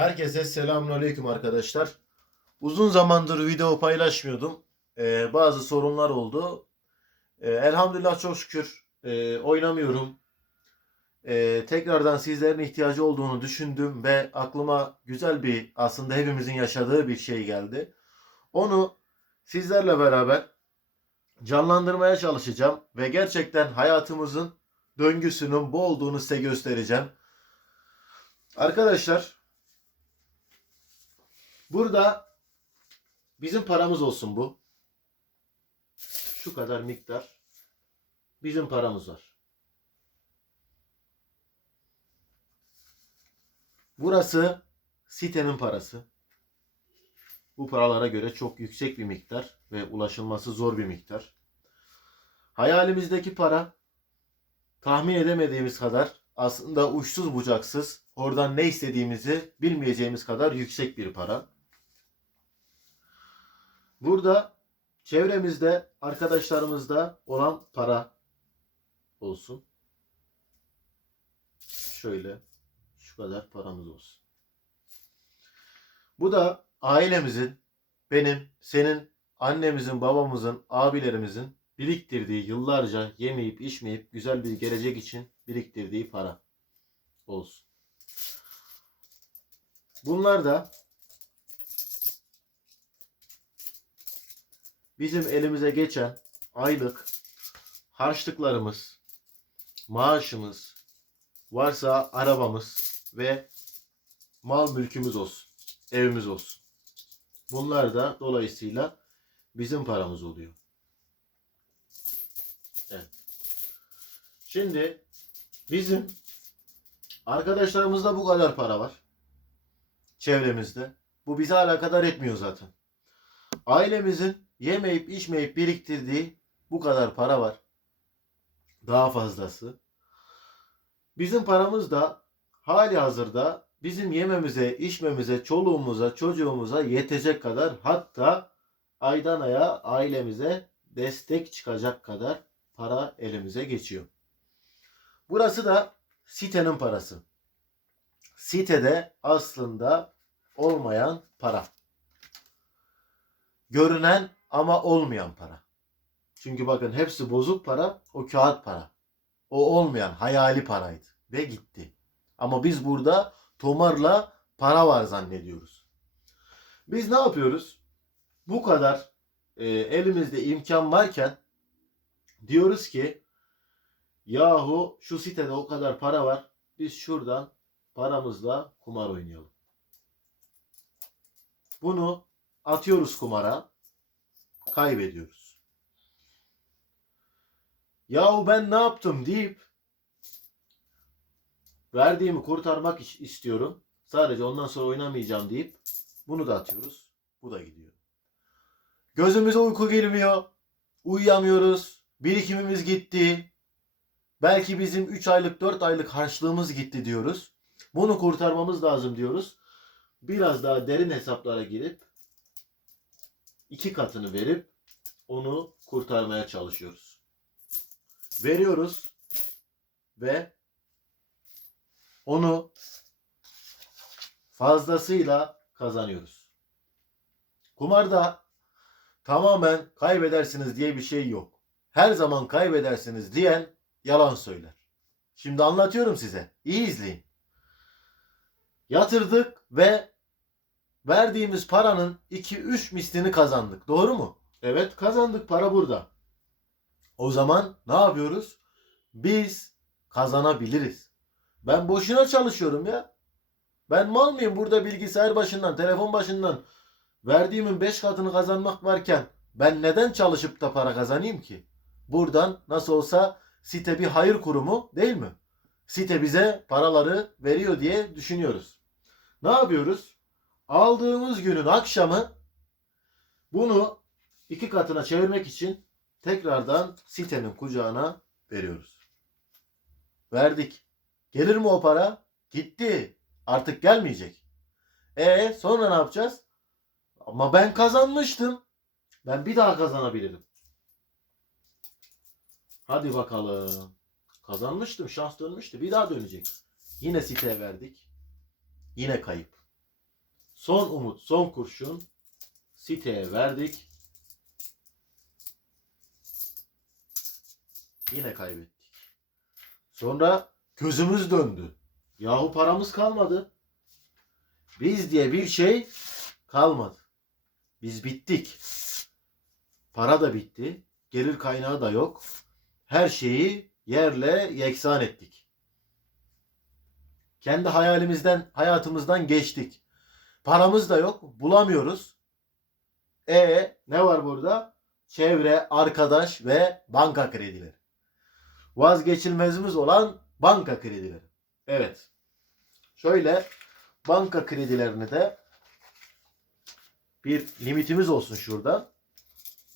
Herkese selamünaleyküm arkadaşlar. Uzun zamandır video paylaşmıyordum. Ee, bazı sorunlar oldu. Ee, elhamdülillah çok şükür e, oynamıyorum. Ee, tekrardan sizlerin ihtiyacı olduğunu düşündüm ve aklıma güzel bir aslında hepimizin yaşadığı bir şey geldi. Onu sizlerle beraber canlandırmaya çalışacağım ve gerçekten hayatımızın döngüsünün bu olduğunu size göstereceğim. Arkadaşlar Burada bizim paramız olsun bu. Şu kadar miktar bizim paramız var. Burası sitenin parası. Bu paralara göre çok yüksek bir miktar ve ulaşılması zor bir miktar. Hayalimizdeki para tahmin edemediğimiz kadar aslında uçsuz bucaksız oradan ne istediğimizi bilmeyeceğimiz kadar yüksek bir para. Burada çevremizde, arkadaşlarımızda olan para olsun. Şöyle şu kadar paramız olsun. Bu da ailemizin, benim, senin, annemizin, babamızın, abilerimizin biriktirdiği, yıllarca yemeyip içmeyip güzel bir gelecek için biriktirdiği para olsun. Bunlar da bizim elimize geçen aylık harçlıklarımız, maaşımız, varsa arabamız ve mal mülkümüz olsun. Evimiz olsun. Bunlar da dolayısıyla bizim paramız oluyor. Şimdi bizim arkadaşlarımızda bu kadar para var. Çevremizde. Bu bizi alakadar etmiyor zaten. Ailemizin yemeyip içmeyip biriktirdiği bu kadar para var. Daha fazlası. Bizim paramız da hali hazırda bizim yememize, içmemize, çoluğumuza, çocuğumuza yetecek kadar hatta aydan aya ailemize destek çıkacak kadar para elimize geçiyor. Burası da sitenin parası. Sitede aslında olmayan para. Görünen ama olmayan para. Çünkü bakın hepsi bozuk para, o kağıt para. O olmayan hayali paraydı ve gitti. Ama biz burada tomarla para var zannediyoruz. Biz ne yapıyoruz? Bu kadar e, elimizde imkan varken diyoruz ki yahu şu sitede o kadar para var. Biz şuradan paramızla kumar oynayalım. Bunu atıyoruz kumara kaybediyoruz. Yahu ben ne yaptım deyip verdiğimi kurtarmak istiyorum. Sadece ondan sonra oynamayacağım deyip bunu da atıyoruz. Bu da gidiyor. Gözümüze uyku girmiyor. Uyuyamıyoruz. Birikimimiz gitti. Belki bizim 3 aylık 4 aylık harçlığımız gitti diyoruz. Bunu kurtarmamız lazım diyoruz. Biraz daha derin hesaplara girip iki katını verip onu kurtarmaya çalışıyoruz. Veriyoruz ve onu fazlasıyla kazanıyoruz. Kumarda tamamen kaybedersiniz diye bir şey yok. Her zaman kaybedersiniz diyen yalan söyler. Şimdi anlatıyorum size. İyi izleyin. Yatırdık ve verdiğimiz paranın 2-3 mislini kazandık. Doğru mu? Evet kazandık para burada. O zaman ne yapıyoruz? Biz kazanabiliriz. Ben boşuna çalışıyorum ya. Ben mal mıyım burada bilgisayar başından, telefon başından verdiğimin 5 katını kazanmak varken ben neden çalışıp da para kazanayım ki? Buradan nasıl olsa site bir hayır kurumu değil mi? Site bize paraları veriyor diye düşünüyoruz. Ne yapıyoruz? Aldığımız günün akşamı bunu iki katına çevirmek için tekrardan sitenin kucağına veriyoruz. Verdik. Gelir mi o para? Gitti. Artık gelmeyecek. E sonra ne yapacağız? Ama ben kazanmıştım. Ben bir daha kazanabilirim. Hadi bakalım. Kazanmıştım. Şans dönmüştü. Bir daha dönecek. Yine siteye verdik. Yine kayıp. Son umut, son kurşun siteye verdik. Yine kaybettik. Sonra gözümüz döndü. Yahu paramız kalmadı. Biz diye bir şey kalmadı. Biz bittik. Para da bitti. Gelir kaynağı da yok. Her şeyi yerle yeksan ettik. Kendi hayalimizden, hayatımızdan geçtik. Paramız da yok, bulamıyoruz. E ne var burada? Çevre, arkadaş ve banka kredileri. Vazgeçilmezimiz olan banka kredileri. Evet. Şöyle banka kredilerini de bir limitimiz olsun şurada.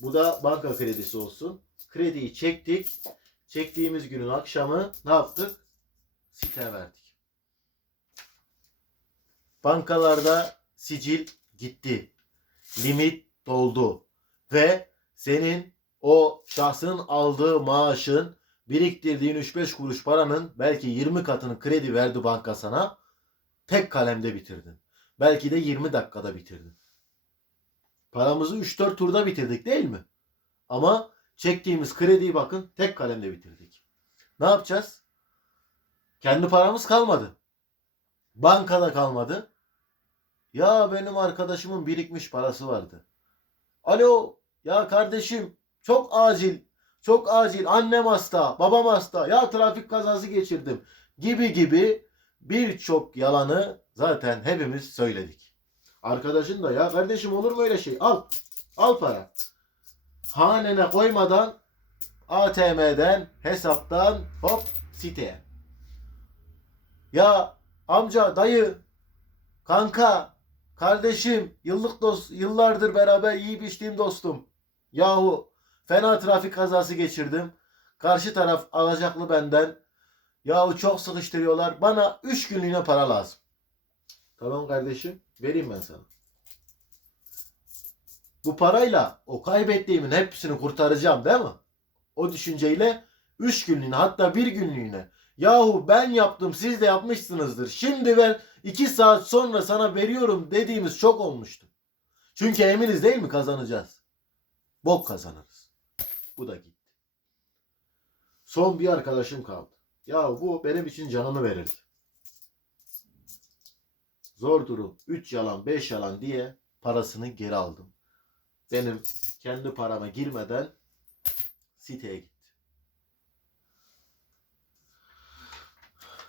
Bu da banka kredisi olsun. Krediyi çektik. Çektiğimiz günün akşamı ne yaptık? Site verdik. Bankalarda sicil gitti. Limit doldu. Ve senin o şahsın aldığı maaşın biriktirdiğin 3-5 kuruş paranın belki 20 katını kredi verdi banka sana. Tek kalemde bitirdin. Belki de 20 dakikada bitirdin. Paramızı 3-4 turda bitirdik değil mi? Ama çektiğimiz krediyi bakın tek kalemde bitirdik. Ne yapacağız? Kendi paramız kalmadı. Bankada kalmadı. Ya benim arkadaşımın birikmiş parası vardı. Alo ya kardeşim çok acil çok acil annem hasta babam hasta ya trafik kazası geçirdim gibi gibi birçok yalanı zaten hepimiz söyledik. Arkadaşın da ya kardeşim olur mu öyle şey al al para. Hanene koymadan ATM'den hesaptan hop siteye. Ya amca dayı kanka kardeşim yıllık dost yıllardır beraber yiyip içtiğim dostum. Yahu fena trafik kazası geçirdim. Karşı taraf alacaklı benden. Yahu çok sıkıştırıyorlar. Bana 3 günlüğüne para lazım. Tamam kardeşim vereyim ben sana. Bu parayla o kaybettiğimin hepsini kurtaracağım değil mi? O düşünceyle 3 günlüğüne hatta bir günlüğüne yahu ben yaptım siz de yapmışsınızdır. Şimdi ver 2 saat sonra sana veriyorum dediğimiz çok olmuştu. Çünkü eminiz değil mi kazanacağız. Bok kazanırız. Bu da gitti. Son bir arkadaşım kaldı. Ya bu benim için canını verirdi. Zor durum. 3 yalan 5 yalan diye parasını geri aldım. Benim kendi parama girmeden siteye gitti.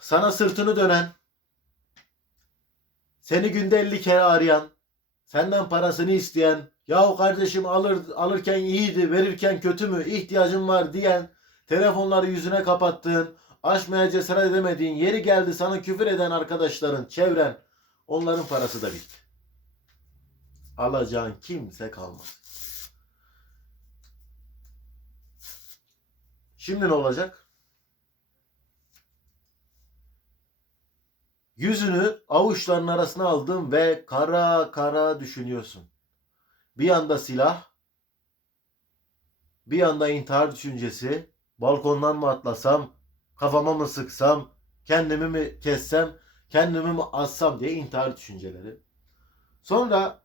Sana sırtını dönen, seni günde 50 kere arayan, senden parasını isteyen, yahu kardeşim alır, alırken iyiydi, verirken kötü mü, ihtiyacım var diyen, telefonları yüzüne kapattığın, açmaya cesaret edemediğin, yeri geldi sana küfür eden arkadaşların, çevren, onların parası da bitti. Alacağın kimse kalmadı. Şimdi ne olacak? Yüzünü avuçların arasına aldın ve kara kara düşünüyorsun. Bir yanda silah, bir yanda intihar düşüncesi, balkondan mı atlasam, kafama mı sıksam, kendimi mi kessem, kendimi mi assam diye intihar düşünceleri. Sonra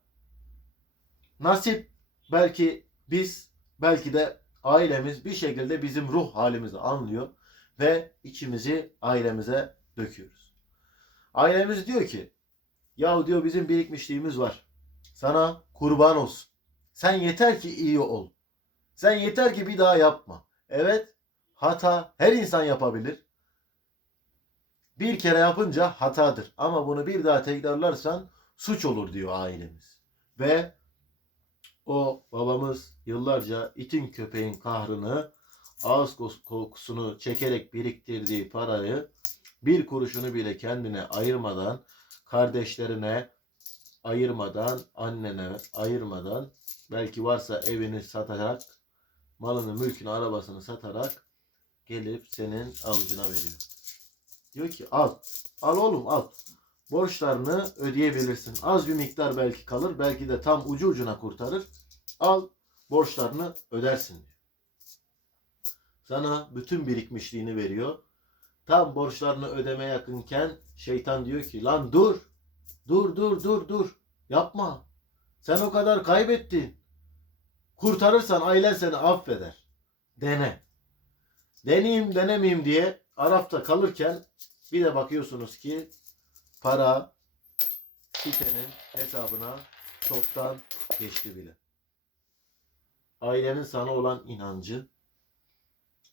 nasip belki biz, belki de ailemiz bir şekilde bizim ruh halimizi anlıyor ve içimizi ailemize döküyoruz. Ailemiz diyor ki yahu diyor bizim birikmişliğimiz var. Sana kurban olsun. Sen yeter ki iyi ol. Sen yeter ki bir daha yapma. Evet hata her insan yapabilir. Bir kere yapınca hatadır. Ama bunu bir daha tekrarlarsan suç olur diyor ailemiz. Ve o babamız yıllarca itin köpeğin kahrını ağız kokusunu çekerek biriktirdiği parayı bir kuruşunu bile kendine ayırmadan, kardeşlerine ayırmadan, annene ayırmadan, belki varsa evini satarak, malını, mülkünü, arabasını satarak gelip senin avucuna veriyor. Diyor ki al, al oğlum al. Borçlarını ödeyebilirsin. Az bir miktar belki kalır, belki de tam ucu ucuna kurtarır. Al, borçlarını ödersin diyor. Sana bütün birikmişliğini veriyor tam borçlarını ödemeye yakınken şeytan diyor ki lan dur. Dur dur dur dur. Yapma. Sen o kadar kaybettin. Kurtarırsan ailen seni affeder. Dene. Deneyim denemeyeyim diye Araf'ta kalırken bir de bakıyorsunuz ki para sitenin hesabına çoktan geçti bile. Ailenin sana olan inancı,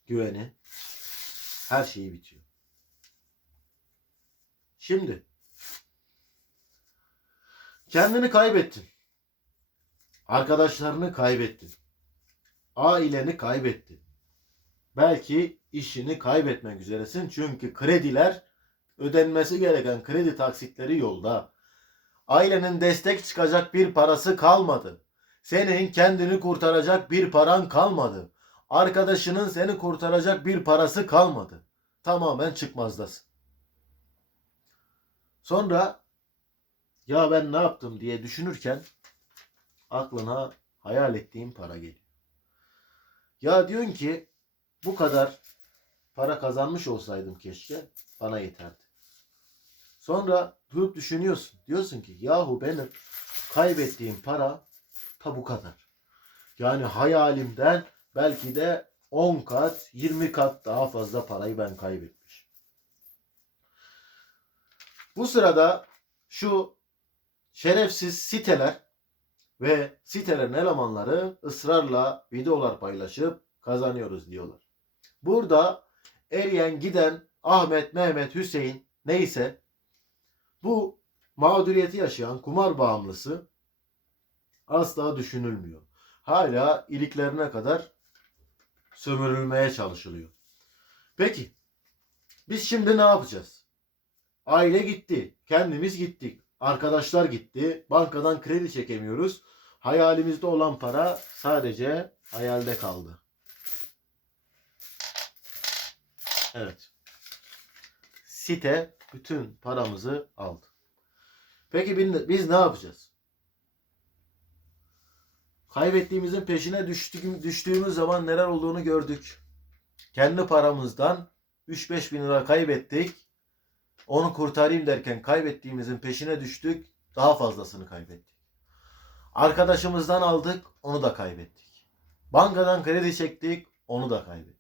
güveni, her şeyi bitiyor. Şimdi kendini kaybettin. Arkadaşlarını kaybettin. Aileni kaybettin. Belki işini kaybetmek üzeresin çünkü krediler ödenmesi gereken kredi taksitleri yolda. Ailenin destek çıkacak bir parası kalmadı. Senin kendini kurtaracak bir paran kalmadı. Arkadaşının seni kurtaracak bir parası kalmadı. Tamamen çıkmazdasın. Sonra ya ben ne yaptım diye düşünürken aklına hayal ettiğin para geliyor. Ya diyorsun ki bu kadar para kazanmış olsaydım keşke bana yeterdi. Sonra durup düşünüyorsun. Diyorsun ki yahu benim kaybettiğim para ta bu kadar. Yani hayalimden belki de 10 kat, 20 kat daha fazla parayı ben kaybetmişim. Bu sırada şu şerefsiz siteler ve sitelerin elemanları ısrarla videolar paylaşıp kazanıyoruz diyorlar. Burada eriyen giden Ahmet, Mehmet, Hüseyin neyse bu mağduriyeti yaşayan kumar bağımlısı asla düşünülmüyor. Hala iliklerine kadar sömürülmeye çalışılıyor. Peki biz şimdi ne yapacağız? Aile gitti, kendimiz gittik, arkadaşlar gitti, bankadan kredi çekemiyoruz. Hayalimizde olan para sadece hayalde kaldı. Evet. Site bütün paramızı aldı. Peki biz- ne yapacağız? Kaybettiğimizin peşine düştüğümüz zaman neler olduğunu gördük. Kendi paramızdan 3-5 bin lira kaybettik. Onu kurtarayım derken kaybettiğimizin peşine düştük. Daha fazlasını kaybettik. Arkadaşımızdan aldık, onu da kaybettik. Bankadan kredi çektik, onu da kaybettik.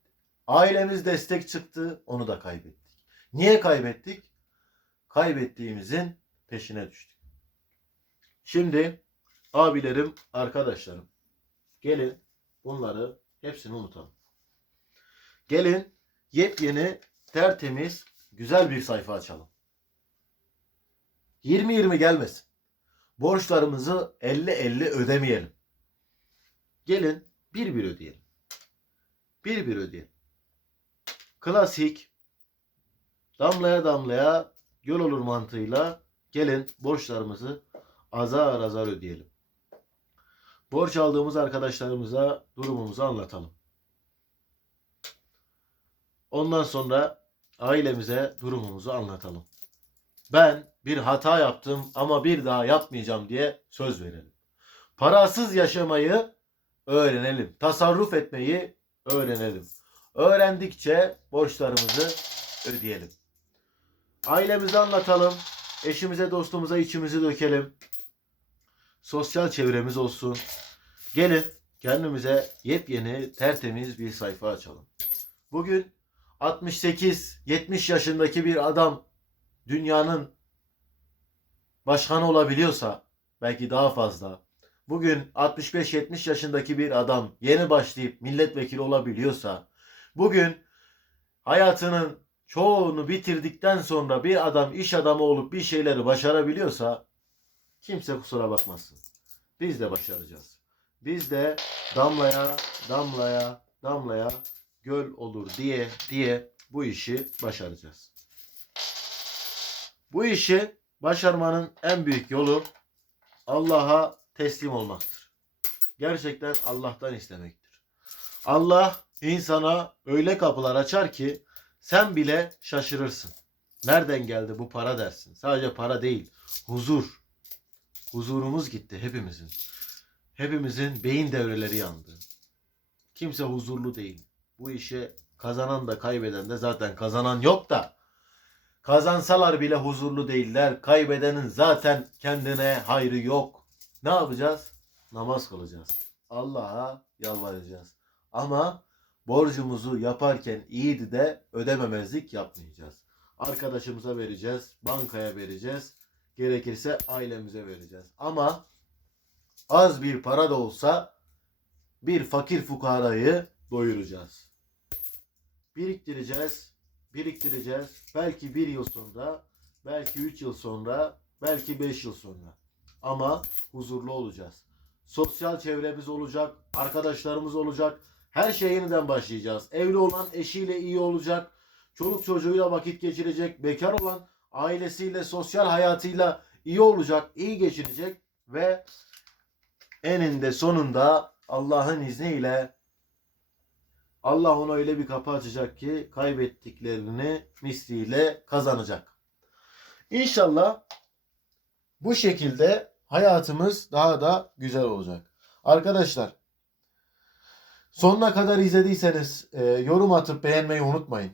Ailemiz destek çıktı, onu da kaybettik. Niye kaybettik? Kaybettiğimizin peşine düştük. Şimdi abilerim, arkadaşlarım gelin bunları hepsini unutalım. Gelin yepyeni, tertemiz, güzel bir sayfa açalım. 20-20 gelmesin. Borçlarımızı 50-50 ödemeyelim. Gelin bir bir ödeyelim. Bir bir ödeyelim. Klasik damlaya damlaya göl olur mantığıyla gelin borçlarımızı azar azar ödeyelim. Borç aldığımız arkadaşlarımıza durumumuzu anlatalım. Ondan sonra ailemize durumumuzu anlatalım. Ben bir hata yaptım ama bir daha yapmayacağım diye söz verelim. Parasız yaşamayı öğrenelim. Tasarruf etmeyi öğrenelim. Öğrendikçe borçlarımızı ödeyelim. Ailemize anlatalım. Eşimize, dostumuza içimizi dökelim. Sosyal çevremiz olsun. Gelin kendimize yepyeni, tertemiz bir sayfa açalım. Bugün 68-70 yaşındaki bir adam dünyanın başkanı olabiliyorsa belki daha fazla. Bugün 65-70 yaşındaki bir adam yeni başlayıp milletvekili olabiliyorsa, bugün hayatının çoğunu bitirdikten sonra bir adam iş adamı olup bir şeyleri başarabiliyorsa kimse kusura bakmasın. Biz de başaracağız. Biz de damlaya, damlaya, damlaya göl olur diye diye bu işi başaracağız. Bu işi başarmanın en büyük yolu Allah'a teslim olmaktır. Gerçekten Allah'tan istemektir. Allah insana öyle kapılar açar ki sen bile şaşırırsın. Nereden geldi bu para dersin. Sadece para değil, huzur. Huzurumuz gitti hepimizin. Hepimizin beyin devreleri yandı. Kimse huzurlu değil. Bu işe kazanan da kaybeden de zaten kazanan yok da Kazansalar bile huzurlu değiller. Kaybedenin zaten kendine hayrı yok. Ne yapacağız? Namaz kılacağız. Allah'a yalvaracağız. Ama borcumuzu yaparken iyiydi de ödememezlik yapmayacağız. Arkadaşımıza vereceğiz, bankaya vereceğiz, gerekirse ailemize vereceğiz. Ama az bir para da olsa bir fakir fukarayı doyuracağız. Biriktireceğiz, biriktireceğiz. Belki bir yıl sonra, belki üç yıl sonra, belki beş yıl sonra. Ama huzurlu olacağız. Sosyal çevremiz olacak, arkadaşlarımız olacak. Her şeye yeniden başlayacağız. Evli olan eşiyle iyi olacak. Çoluk çocuğuyla vakit geçirecek. Bekar olan ailesiyle, sosyal hayatıyla iyi olacak, iyi geçirecek ve eninde sonunda Allah'ın izniyle Allah ona öyle bir kapı açacak ki kaybettiklerini misliyle kazanacak. İnşallah bu şekilde hayatımız daha da güzel olacak. Arkadaşlar sonuna kadar izlediyseniz e, yorum atıp beğenmeyi unutmayın.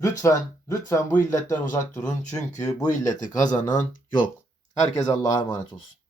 Lütfen, lütfen bu illetten uzak durun. Çünkü bu illeti kazanan yok. Herkes Allah'a emanet olsun.